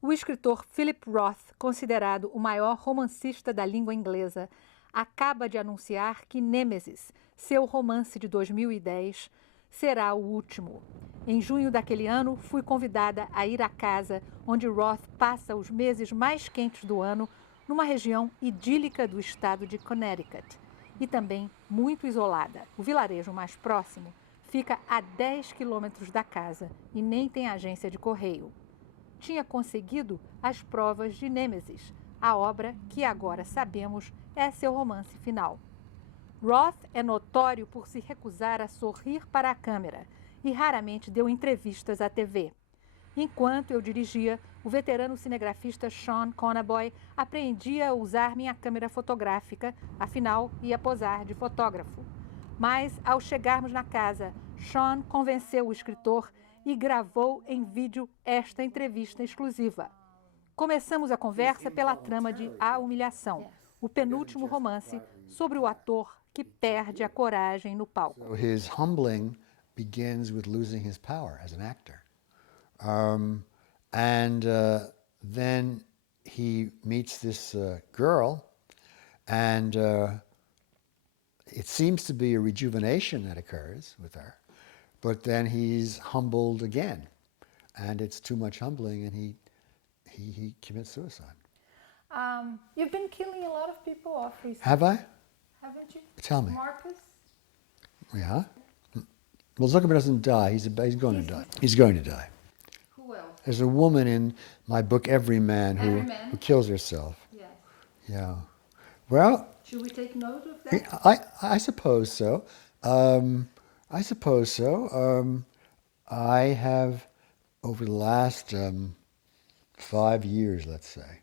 O escritor Philip Roth, considerado o maior romancista da língua inglesa, acaba de anunciar que Nêmesis, seu romance de 2010, será o último. Em junho daquele ano, fui convidada a ir à casa onde Roth passa os meses mais quentes do ano, numa região idílica do estado de Connecticut, e também muito isolada. O vilarejo mais próximo fica a 10 quilômetros da casa e nem tem agência de correio. Tinha conseguido as provas de Nêmesis, a obra que agora sabemos é seu romance final. Roth é notório por se recusar a sorrir para a câmera e raramente deu entrevistas à TV. Enquanto eu dirigia, o veterano cinegrafista Sean Conaboy apreendia a usar minha câmera fotográfica, afinal ia posar de fotógrafo. Mas, ao chegarmos na casa, Sean convenceu o escritor e gravou em vídeo esta entrevista exclusiva. Começamos a conversa pela trama de A Humilhação, o penúltimo romance sobre o ator que perde a coragem no palco. So his humbling begins with losing his power as an actor. Then he meets this girl, and it seems to be a rejuvenation that occurs with her, but then he's humbled again, and it's too much humbling, and he commits suicide. You've been killing a lot of people off recently. Have I? Haven't you? Tell me. Marcus? Yeah? Well, Zuckerberg doesn't die. He's going to die. He's going to die. Who else? There's a woman in my book, Every Man, who kills herself. Yes. Yeah. Well, Should we take note of that? I suppose so. I suppose so. I have, over the last 5 years, let's say,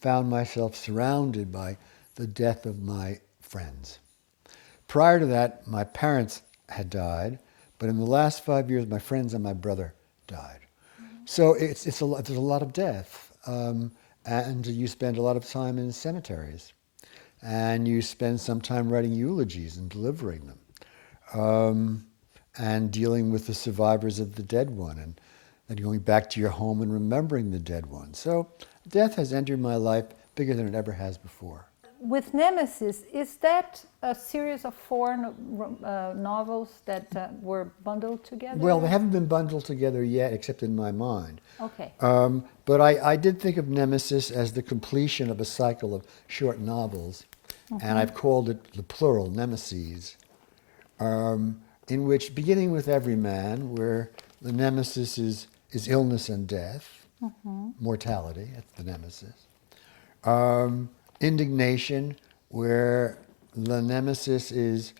found myself surrounded by the death of my friends. Prior to that, my parents had died, but in the last 5 years, my friends and my brother died. Mm-hmm. So there's a lot of death, and you spend a lot of time in cemeteries, and you spend some time writing eulogies and delivering them, and dealing with the survivors of the dead one, and then going back to your home and remembering the dead one. So death has entered my life bigger than it ever has before. With Nemesis, is that a series of 4 novels that were bundled together? Well, they haven't been bundled together yet, except in my mind. Okay. But I did think of Nemesis as the completion of a cycle of short novels, and I've called it the plural, Nemesis, in which, beginning with Every Man, where the nemesis is illness and death, mortality, that's the nemesis. Indignation, where the nemesis is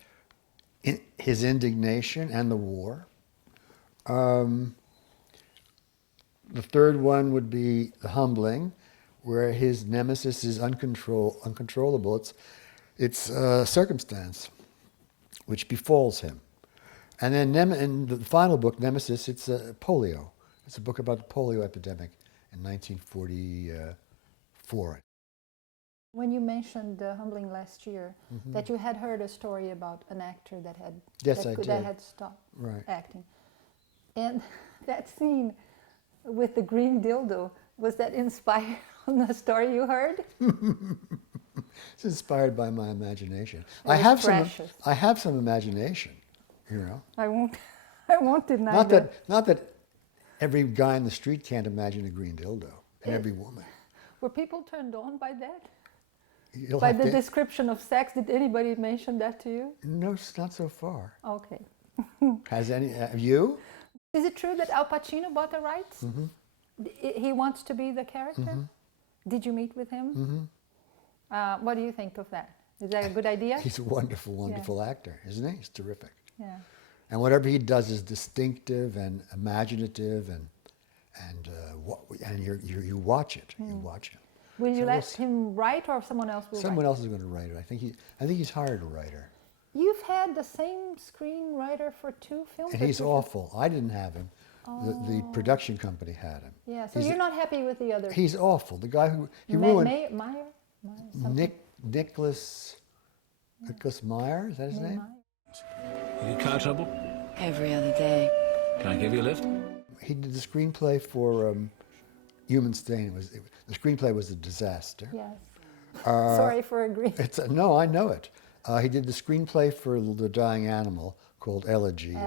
his indignation and the war. The third one would be the humbling, where his nemesis is uncontrollable. It's circumstance which befalls him. And then in the final book, Nemesis, it's polio. It's a book about the polio epidemic in 1944. When you mentioned the humbling last year, that you had heard a story about an actor that had had stopped acting, and that scene with the green dildo, was that inspired on the story you heard? It's inspired by my imagination. I have some imagination, you know. I won't deny that. Not that every guy in the street can't imagine a green dildo, and every woman. Were people turned on by that? You'll By the description of sex, did anybody mention that to you? No, not so far. Okay. Have you? Is it true that Al Pacino bought the rights? He wants to be the character? Did you meet with him? What do you think of that? Is that a good idea? He's a wonderful actor, isn't he? He's terrific. Yeah. And whatever he does is distinctive and imaginative, and you watch it. You watch it. Will you let him write, or someone else will write? Someone else is going to write it. I think he's hired a writer. You've had the same screenwriter for 2 films? And he's awful. I didn't have him. The production company had him. Yeah, so you're not happy with the other? He's awful. The guy who ruined... Meyer? Nicholas Meyer, is that his name? Meyer. You get car trouble? Every other day. Can I give you a lift? He did the screenplay for Human Stain. The screenplay was a disaster. Yes. Sorry for agreeing. No, I know it. He did the screenplay for The Dying Animal called Elegy.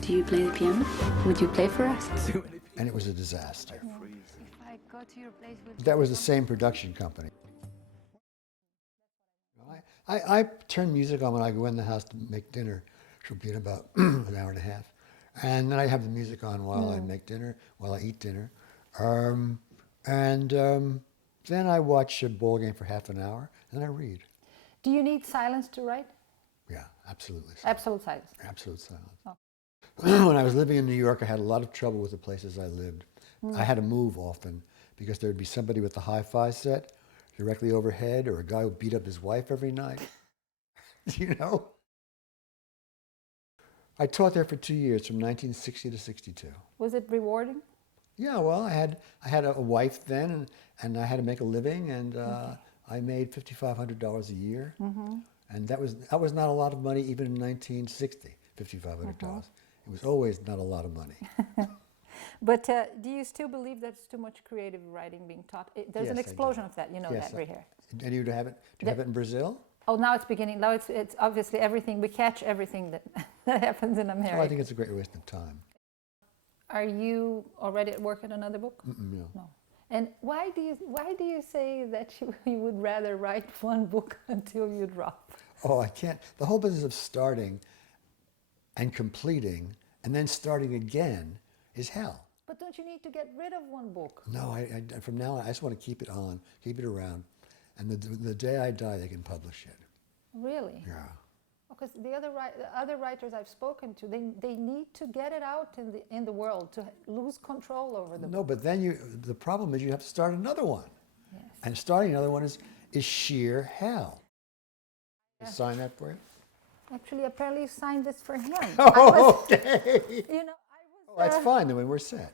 Do you play the piano? Would you play for us? And it was a disaster. If I go to your place with That was the same production company. I turn music on when I go in the house to make dinner, which will be in about an hour and a half. And then I have the music on while I make dinner, while I eat dinner. Then I watch a ball game for half an hour, and then I read. Do you need silence to write? Yeah, absolutely. Absolute silence. Absolute silence. Oh. When I was living in New York, I had a lot of trouble with the places I lived. I had to move often because there would be somebody with the hi-fi set directly overhead, or a guy who beat up his wife every night. You know? I taught there for 2 years, from 1960 to 62. Was it rewarding? Yeah, well, I had a wife then, and I had to make a living, and I made $5,500 a year, and that was not a lot of money even in 1960. $5,500. It was always not a lot of money. But do you still believe there's too much creative writing being taught? There's an Yes, I explosion do. of that, you know Yes, that right here. And you have it? Do you have it in Brazil? Oh, now it's beginning. Now it's obviously everything. We catch everything that, that happens in America. Well, I think it's a great waste of time. Are you already at work at another book? No. No. And why do you say that you would rather write one book until you drop? Oh, I can't. The whole business of starting and completing and then starting again is hell. But don't you need to get rid of one book? No, I from now on, I just want to keep it on, keep it around, and the day I die, they can publish it. Really? Yeah. Because the other writers I've spoken to, they need to get it out in the world to lose control over the book. No, but then the problem is you have to start another one. Yes. And starting another one is sheer hell. Yeah. Sign that for you? Actually, apparently you signed this for him. Oh, okay. You know, That's fine, then we're set.